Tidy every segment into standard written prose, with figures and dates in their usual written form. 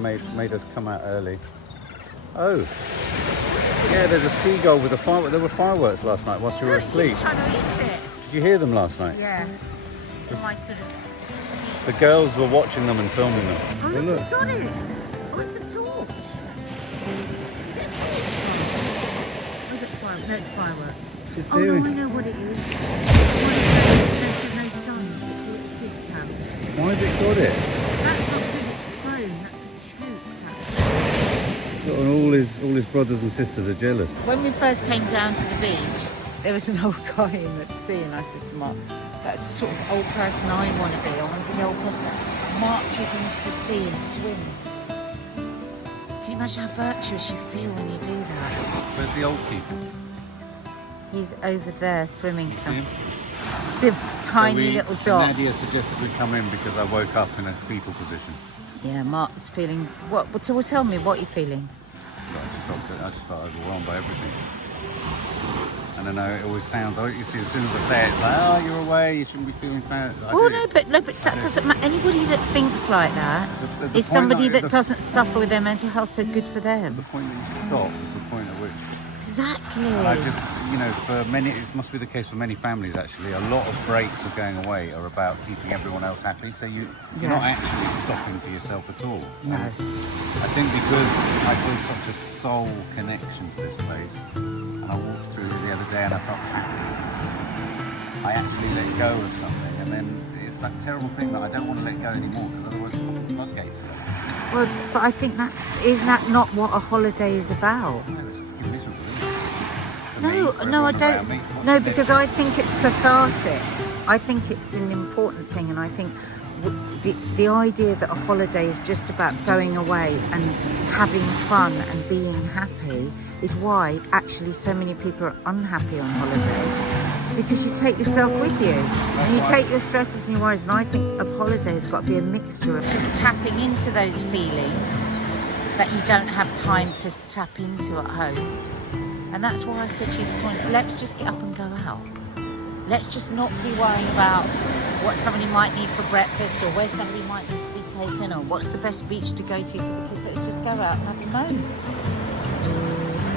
made us come out early. Oh, yeah, there's a seagull with a firework. There were fireworks last night whilst you were asleep. Trying to eat it. Did you hear them last night? Yeah. My sort of The girls were watching them and filming them. Oh, look, you've got it. Oh, it's a torch. Is it fireworks? No, it's fireworks. What's it Oh, doing? no, I know what it is. Those guns that kids have. Why has it got it? That's not the phone, that's the shoot. And all his brothers and sisters are jealous. When we first came down to the beach, there was an old guy in the sea, and I said to Mark, that's the sort of old person I want to be. I want to be the old person that marches into the sea and swims. Can you imagine how virtuous you feel when you do that? Where's the old people? He's over there swimming. See him? It's a tiny little dog. Nadia suggested we come in because I woke up in a fetal position. Yeah, Mark's feeling... What? So tell me what you're feeling. I just felt overwhelmed by everything. And I know it always sounds, you see, as soon as I say it, it's like, oh, you're away, you shouldn't be feeling bad. Oh, no, but that doesn't matter. Anybody that thinks like that is somebody that doesn't suffer with their mental health, so good for them. The point that you stop is the point at which... Exactly. And I just, you know, for many, it must be the case for many families actually, a lot of breaks of going away are about keeping everyone else happy, so you're not actually stopping for yourself at all. No. I think because I feel such a soul connection to this place, and I walked through it the other day and I felt happy, I actually let go of something, and then it's that terrible thing that I don't want to let go anymore, because otherwise the floodgates are open. Well, but I think isn't that not what a holiday is about? No, it's fucking miserable, isn't it? For No, me, for no, I everyone around me. don't. No, because I think it's cathartic. I think it's an important thing, and I think the idea that a holiday is just about going away and having fun and being happy is why actually so many people are unhappy on holiday, because you take yourself with you and you take your stresses and your worries, and I think a holiday has got to be a mixture of just tapping into those feelings that you don't have time to tap into at home. And that's why I said to you this morning, let's just get up and go out. Let's just not be worrying about what somebody might need for breakfast or where somebody might need to be taken or what's the best beach to go to for the kids. Let's just go out and have a moan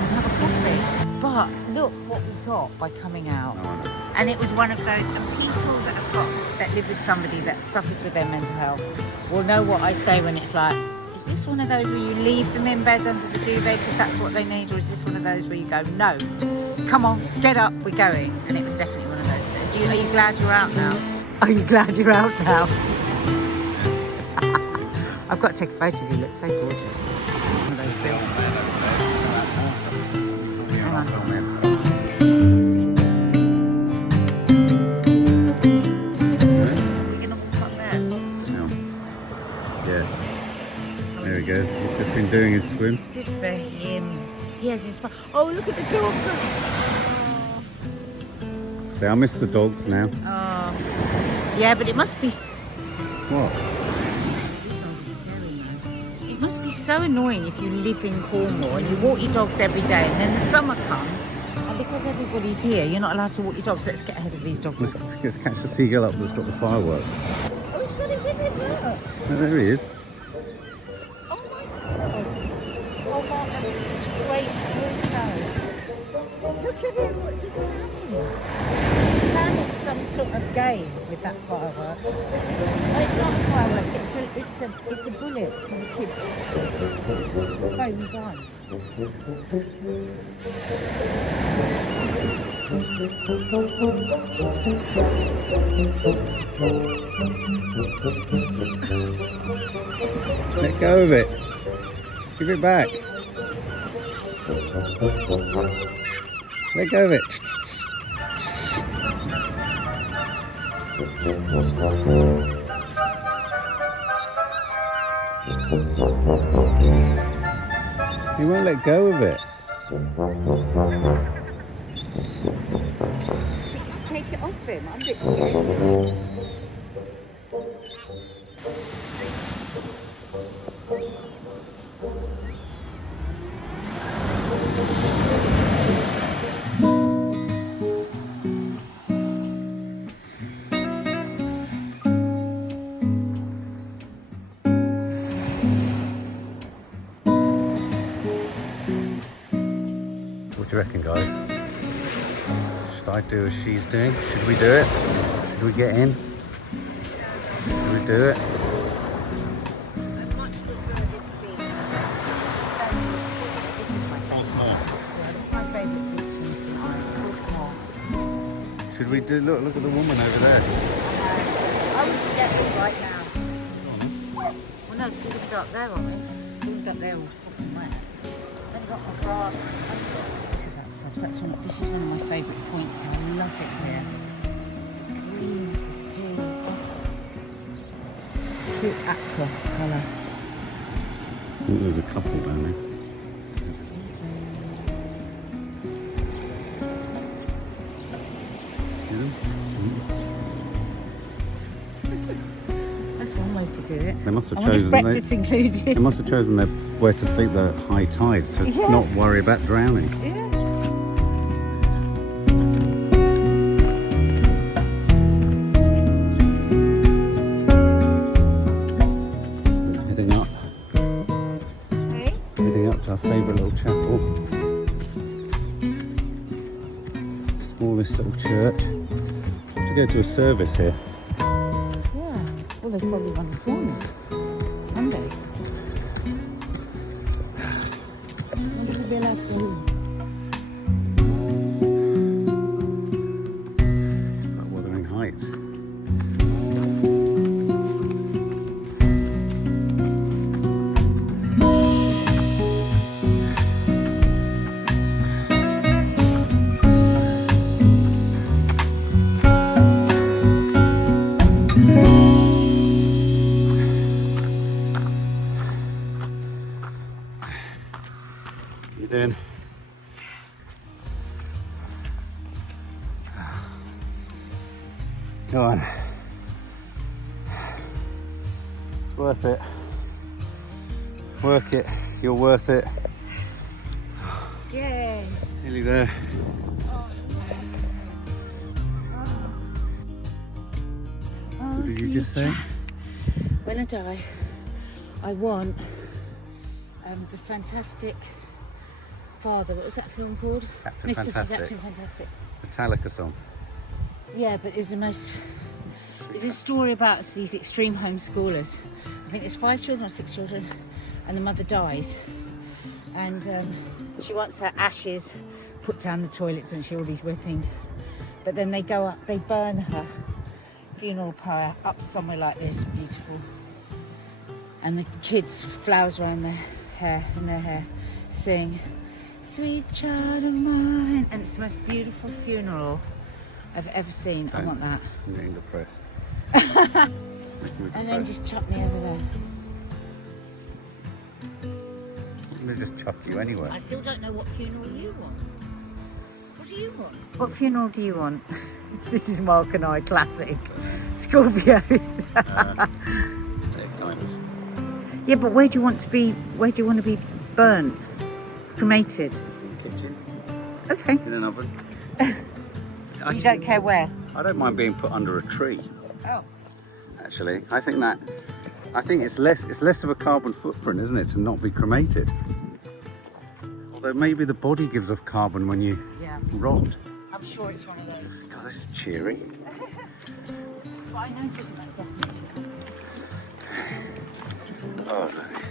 and have a coffee. But look what we got by coming out. And it was one of those, and people that live with somebody that suffers with their mental health will know what I say when it's like, is this one of those where you leave them in bed under the duvet because that's what they need, or is this one of those where you go, no, come on, get up, we're going? And it was definitely one of those. Are you glad you're out now? Are you glad you're out now? I've got to take a photo of you, look so gorgeous. One of those buildings. Hang on. We're going to walk up there. Yeah. There he goes. He's just been doing his swim. Good for him. He has inspired. Oh, look at the dog. See, I miss the dogs now. Oh. Yeah, but it must be... What? It must be so annoying if you live in Cornwall and you walk your dogs every day, and then the summer comes, and because everybody's here, you're not allowed to walk your dogs. Let's get ahead of these dogs. Let's catch the seagull up that's got the fireworks. Oh, he's got it with him, look. Oh, there he is. Oh my God. Oh, Mark, that's such a great photo. Look at him, what's he planning? He's planning some sort of game with that firework. Oh, it's not a firework, it's a bullet for the kids. Foam gun. Let go of it. Give it back. Let go of it. He won't let go of it. Just take it off him. I'm a bit scared. do you reckon, guys? Should I do as she's doing? Should we do it? Should we get in? Should we do it? I'm much prefer this beach. This is my favourite. This is my favourite beach in St. Ives. Should we do? Look at the woman over there. I would get it right now. Well, no, because we're going to go up there, aren't we? We're going to go up there all something wet. I've got my bra. Look at that subs. This is one of my favourite points. I love it here. Green of the sea. Oh. Cute aqua colour. I think there's a couple down there. That's one way to do it. They must have I wonder if chosen. breakfast included. They must have chosen where to sleep the high tide to not worry about drowning. Yeah. Heading up. Hey? Heading up to our favourite little chapel. Smallest little church. Have to go to a service here. Yeah. Well, there's probably one this morning. Sunday. I wonder if we'll be allowed to go in. At Wuthering Heights. You doing? Go on. It's worth it. Work it. You're worth it. Yay! Nearly there. Oh, What did you just say? When I die, I want the fantastic father. What was that film called? Captain Fantastic. Captain Fantastic. Metallica song. Yeah, but it was the most. It's a story about these extreme homeschoolers. I think there's 5 children or 6 children, and the mother dies, and she wants her ashes put down the toilets, and all these weird things. But then they go up, they burn her funeral pyre up somewhere like this, beautiful. And the kids, flowers around their hair, sing, "Sweet child of mine," and it's the most beautiful funeral I've ever seen. I want that. I'm getting depressed. And then just chuck me over there. They just chuck you anyway. I still don't know what funeral you want. What do you want? What funeral do you want? This is Mark and I, classic. Scorpios. Timers. Yeah, but where do you want to be? Where do you want to be burnt? Cremated? In the kitchen. Okay. In an oven. You don't care where? I don't mind being put under a tree. Oh. Actually, I think it's less of a carbon footprint, isn't it, to not be cremated? Although maybe the body gives off carbon when you rot. I'm sure it's one of those. God, this is cheery. But I know that definitely. Oh, look.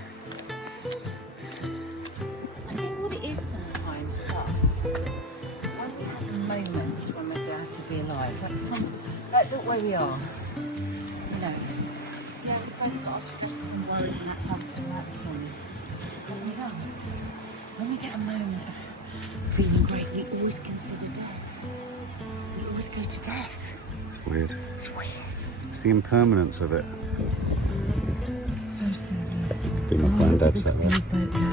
I think what it is sometimes with us, when we have moments when we're glad to be alive, like look where we are, you know. Yeah, we both got our stresses and worries, and that's how we come out this morning. But with us, when we get a moment of feeling great, we always consider death. We always go to death. It's weird. It's weird. It's the impermanence of it. It's so beautiful. Be my granddad's This like that. speedboat going on.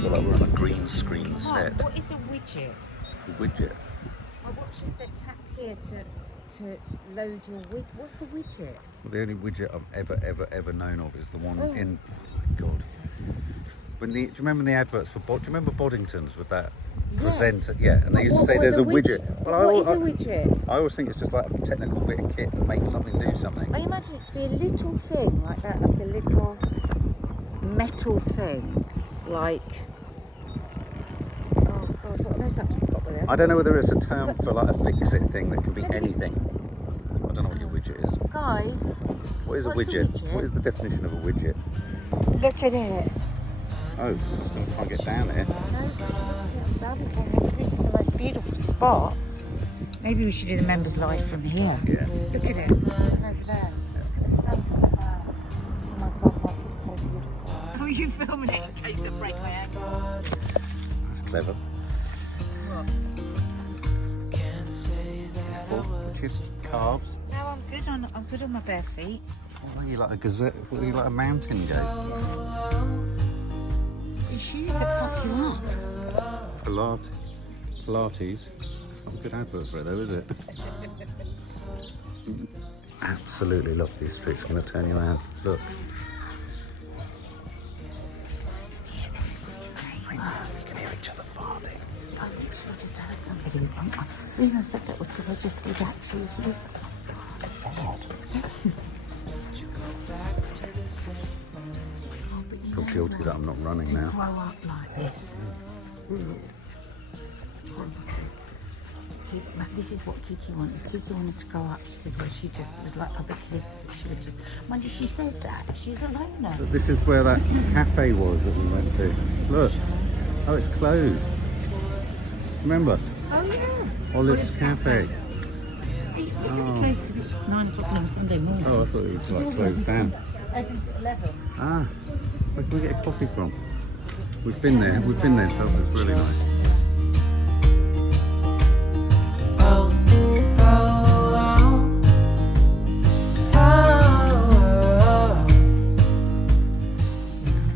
feel like we're on a green screen set. What is a widget? A widget. My watch just said tap here to load your widget. What's a widget? Well, the only widget I've ever known of is the one in. God. Do you remember the adverts for do you remember Boddington's with that presenter? Yeah, and they used to say there's a widget. What is a widget? I always think it's just like a technical bit of kit that makes something do something. I imagine it to be a little thing like that, like a little metal thing, like. Oh God, what are those actually got with it? I don't know whether it's a term for like a fix-it thing that can be anything. I don't know what your widget is. Guys, What is a widget? What is the definition of a widget? Look at it. Oh, I'm just going to try and get down there. Because this is the most beautiful spot. Maybe we should do the members live from here. Yeah. Look at it. Over there. Look at the sun coming down. Oh my God, it's so beautiful. Oh, you filming it in case I break my ankle? That's clever. What? Just calves. No, I'm good on my bare feet. What are you like a gazette? What are you like a mountain goat? These shoes that fuck you up. Pilates. It's not a good advert for it though, is it? Absolutely love these streets. I'm going to turn you around. Look. You can hear each other farting. I literally just heard somebody. The reason I said that was because I just did actually hear something. A fart. Yes. I feel guilty that I'm not running To now. grow up like this. It's horrible sick. This is what Kiki wanted. Kiki wanted to grow up just the way she just was like other kids. That she would just. Mind you, she says that she's a loner. But this is where that cafe was that we went to. Look. Oh, it's closed. Remember? Oh yeah. Olive's Cafe. It's only closed because it's 9 o'clock on a Sunday morning. Oh, I thought it was like closed down. Opens at 11. Ah, where can we get a coffee from? We've been there, so it's really nice.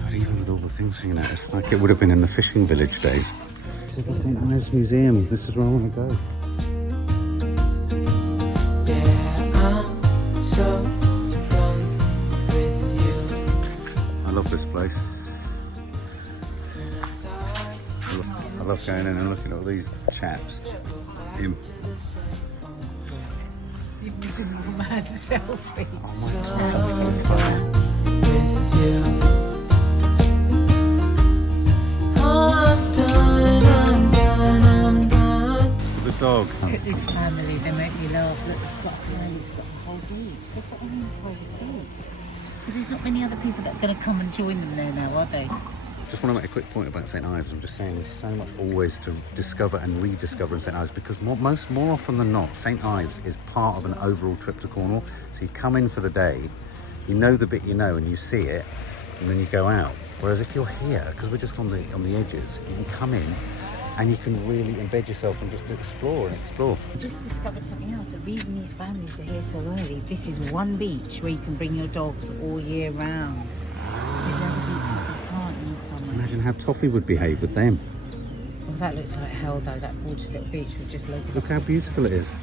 God, even with all the things hanging out, it's like it would have been in the fishing village days. This is the St. Ives Museum. This is where I want to go. I love this place. I love going in and looking at all these chaps. You're missing a mad selfie. Oh my God, that's so funny. With you. Oh, I'm done. The dog. Look at this family, they make me laugh. Look, they've got a whole beach. They've got a whole private beach. Because there's not many other people that are going to come and join them there now, are they? Just want to make a quick point about St. Ives. I'm just saying there's so much always to discover and rediscover in St. Ives because more often than not, St. Ives is part of an overall trip to Cornwall. So you come in for the day, you know the bit you know and you see it, and then you go out. Whereas if you're here, because we're just on the edges, you can come in and you can really embed yourself and just explore and explore. I just discovered something else. The reason these families are here so early, this is one beach where you can bring your dogs all year round. There's other beaches you can't in the summer. Imagine how Toffee would behave with them. Well, that looks like hell though, that gorgeous little beach with just loads of... Look how beautiful it is.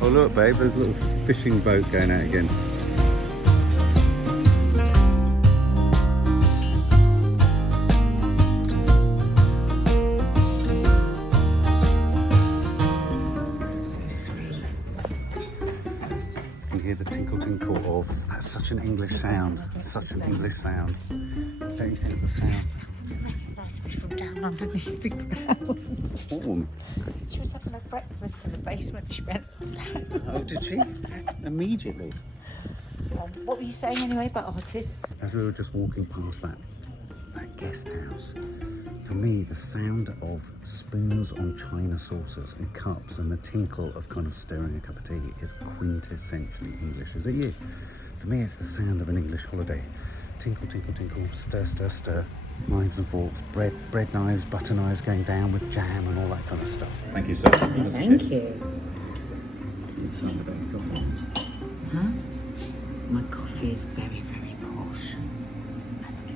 Oh look babe, there's a little fishing boat going out again. Hear the tinkle tinkle of that's such an English sound, such an English sound. Don't you think the sound? Nice fish from down underneath the ground. Warm. She was having her breakfast in the basement. She went. Oh, did she? Immediately. What were you saying anyway about artists? As we were just walking past that guest house, for me the sound of spoons on china saucers and cups and the tinkle of kind of stirring a cup of tea is quintessentially English. Is it you? For me it's the sound of an English holiday. Tinkle, tinkle, tinkle, stir, stir, stir. Knives and forks, bread knives, butter knives going down with jam and all that kind of stuff. Thank you, sir. Thank you. Huh? My coffee is very, very posh. And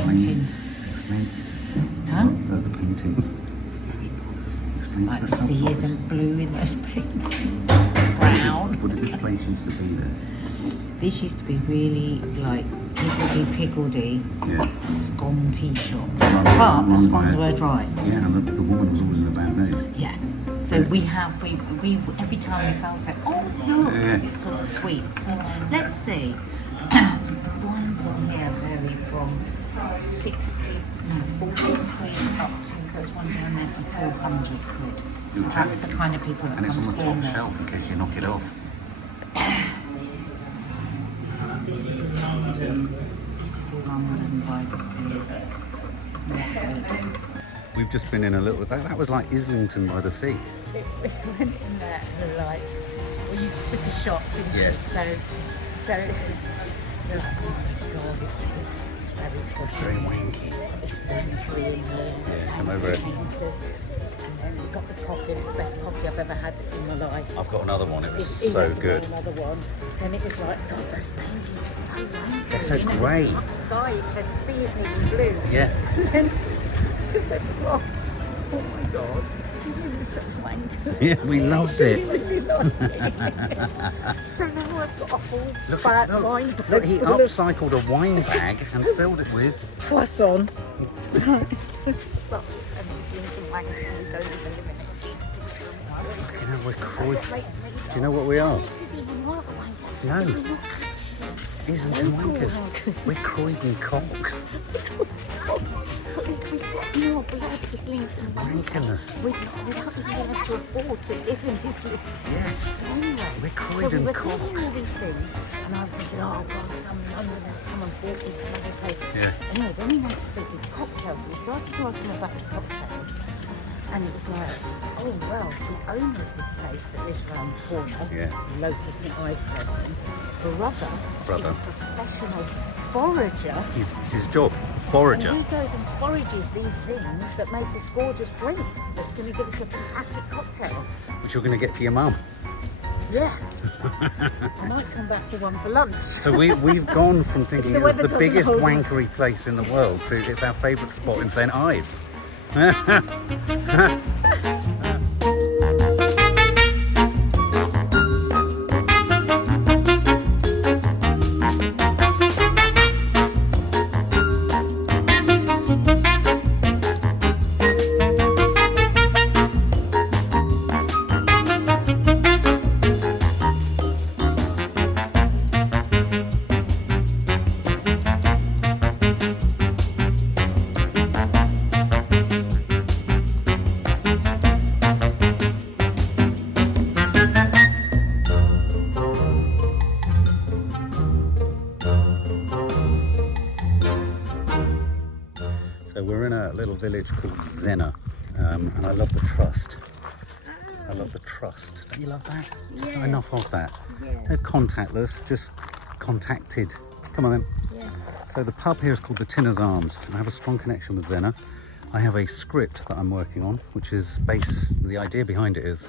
paintings. Explain. Huh? The paintings. It's very cool. Explain Like to the the sea subject. isn't blue in those paintings. Brown. What did this place used to be then? This used to be really like higgledy-piggledy Yeah. scone tea shop. Run- But the run scones by- were dry. Yeah, and the woman was always in a bad mood. Yeah. So we every time we fell for it, oh no, Yeah. because it's so sweet. So let's see. The ones on here vary from 40 quid up to, there's one down there for 400 quid. So that's the kind of people that And it's come on the to top Cornwall. shelf in case you knock it off. This is London. This is London by the sea. This is not good. We've just been in a little... That was like Islington by the sea. We went in there and like, well, you took a shot, didn't Yeah. you? So you're like, oh my god, it's very posh. Very wanky. It's wankery in there. Yeah, come over it. Painters. And then we got the coffee, and it's the best coffee I've ever had in my life. I've got another one. It was It's so easy to good. make another one. And it was like, God, those paintings are so wanky. They're so You know, great. The sky, the sea isn't even blue. Yeah. And then I said to Mom, oh my God, you really such wankers. Yeah, we loved it. Really loved it. So now I've got a whole wine bag. Look, he full of upcycled a wine bag and filled it with... croissant. Such an Islington wanker. We don't even live in Islington. Fucking hell, we're croy... What makes me Do you know what we are? makes us even more of a wanker? No. Because we're not actually Islington local wankers. wankers. We're Croydon cocks. No, blood Islington wanker. Wankerness. We're not, without even being able to afford to live in Islington. Yeah. Anyway, We're so Croydon we were thinking cocks. all these things, and I was thinking, oh God, some Londoners come and bought this bloody place. Yeah. Anyway, then we noticed they did cocktails, so we started to ask them about the cocktails, and it was like, oh well, the owner of this place that lives around the corner, Yeah. local St Ives person, brother is Brother. a professional forager. It's his job. Forager. And he goes and forages these things that make this gorgeous drink that's going to give us a fantastic cocktail. Which you're going to get for your mum. Yeah. I might come back for one for lunch. So we've gone from thinking The it was weather the doesn't biggest hold up. wankery place in the world to it's our favourite spot in St Ives. So we're in a little village called ZENNOR, and I love the trust. I love the trust. Don't you love that? Just not enough of that. No contactless, just contacted. Come on then. So the pub here is called the Tinner's Arms, and I have a strong connection with ZENNOR. I have a script that I'm working on, which is the idea behind it is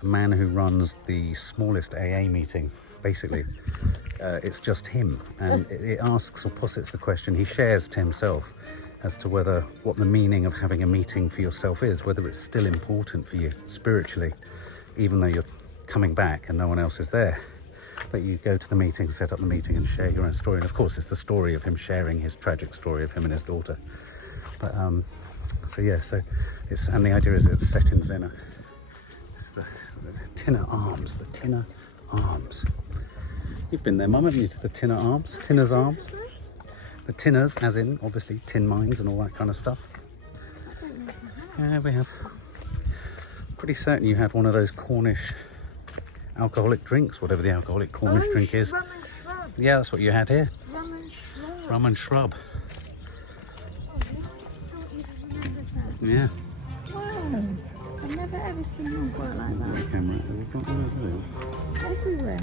a man who runs the smallest AA meeting, basically. It's just him, and it asks or posits the question, he shares to himself as to what the meaning of having a meeting for yourself is, whether it's still important for you spiritually, even though you're coming back and no one else is there. That you go to the meeting, set up the meeting and share your own story. And of course it's the story of him sharing his tragic story of him and his daughter. But so it's, and the idea is it's set in ZENNOR. It's the Tinner Arms, the Tinner Arms. You've been there, Mum, haven't you, to the Tinner Arms? Tinner's Arms? The Tinners, as in, obviously, tin mines and all that kind of stuff. I don't know if I have. Yeah, we have. Pretty certain you had one of those Cornish alcoholic drinks, whatever the alcoholic Cornish drink is. Rum and shrub. Yeah, that's what you had here. Rum and shrub. Rum and shrub. Oh, I thought you'd remembered that. Yeah. Wow. I've never ever seen one quite like The that. camera. Have we got one of those? Everywhere.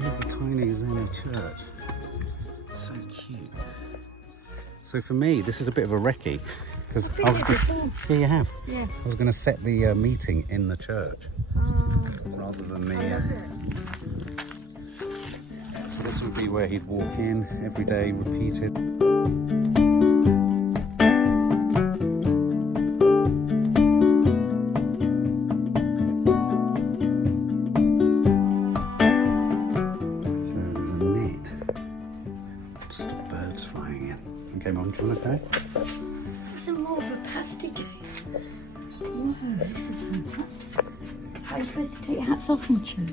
There's the tiny ZENNOR church. So cute. So for me, this is a bit of a recce because I was here you have. Yeah. I was going to set the meeting in the church rather than the. So this would be where he'd walk in every day, repeated. Okay, Mum, do you want to go? Some more of a pasty cake. Whoa, this is fantastic. Are you supposed to take your hats off in church?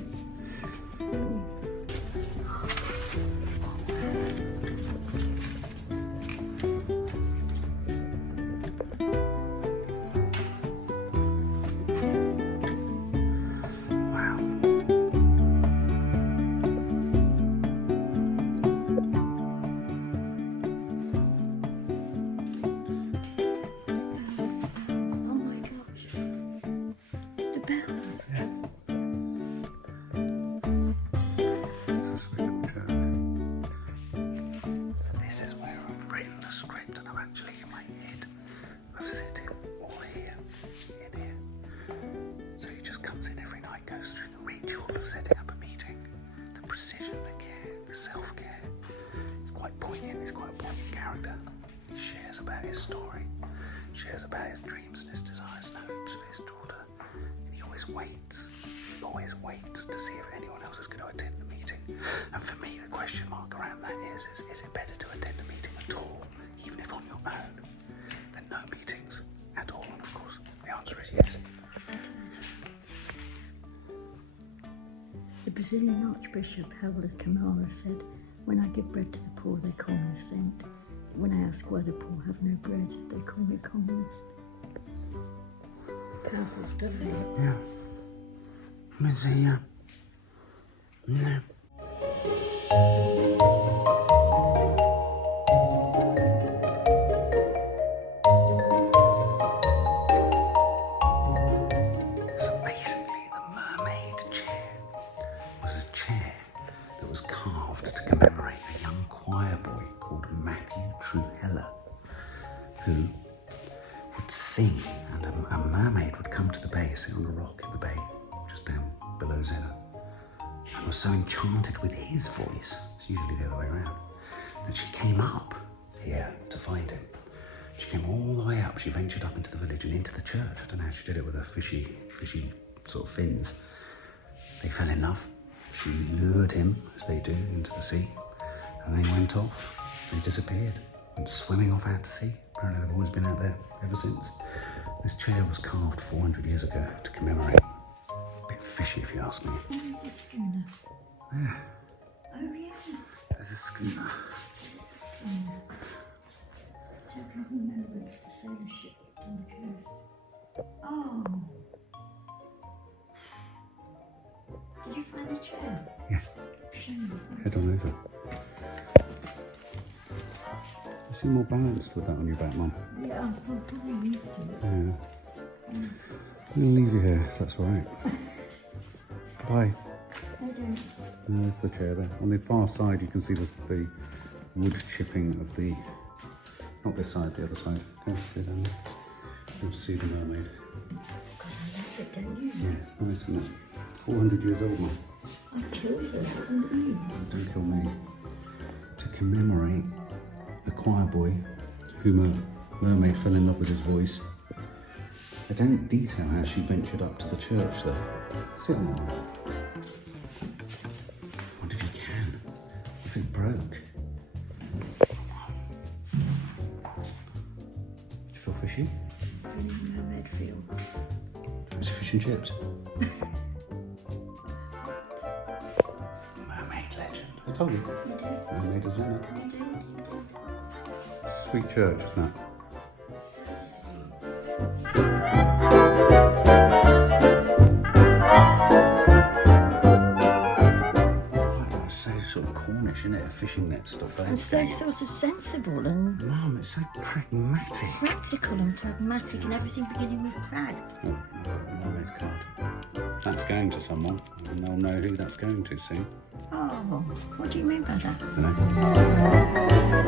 Setting up a meeting, the precision, the care, the self-care. It's quite poignant, he's quite a poignant character. He shares about his story, shares about his dreams and his desires and hopes for his daughter. And he always waits to see if anyone else is going to attend the meeting. And for me, the question mark around that is it better to attend a meeting at all, even if on your own, than no meetings at all? And of course, the answer is yes. The Brazilian Archbishop Sawalha-Adderleys said, "When I give bread to the poor, they call me a saint. When I ask why the poor have no bread, they call me a communist." Powerful stuff, isn't it? Yeah. Messiah. No. So basically, the mermaid chair was a chair that was carved to commemorate a young choir boy called Matthew Truhella, who would sing, and a mermaid would come to the bay, sit on a rock in the bay, just down below ZENNOR, and was so enchanted with his voice, it's usually the other way around, that she came up here to find him. She came all the way up, she ventured up into the village and into the church. I don't know how she did it with her fishy sort of fins. They fell in love. She lured him, as they do, into the sea, and they went off. They disappeared, went swimming off out to sea. Apparently they've always been out there ever since. This chair was carved 400 years ago to commemorate. A bit fishy, if you ask me. Where is the schooner? Yeah, Oh yeah, there's a schooner. there's the schooner. Token of remembrance to sail a ship on the coast. Oh. Did you find the chair? Yeah, Show me. head on over. You seem more balanced with that on your back, Mum. Yeah, I'm probably used to it. Yeah. I'm going to leave you here, if that's all right. Bye. I don't. And there's the chair there. On the far side, you can see the wood chipping of the, not this side, the other side. Go see down there. You'll see the mermaid. I like it, don't you? Yeah, it's nice, isn't it? 400 years old, Mum. I killed her, wouldn't you? Don't kill me. To commemorate a choir boy whom a mermaid fell in love with his voice. They don't detail how she ventured up to the church though. Sit on that. What if you can? If it broke? Do you feel fishy? Feeling mermaid feel. Is it fish and chips? Mermaid legend. I told you. Mermaid is in it. Sweet church, isn't it? That's so sort of Cornish, isn't it? A fishing net stuff. And so sort of sensible and Mum, it's so pragmatic. practical and pragmatic and everything beginning with prag. Oh, mermaid card. That's going to someone, and they'll know who that's going to soon. Oh, what do you mean by that? I don't know.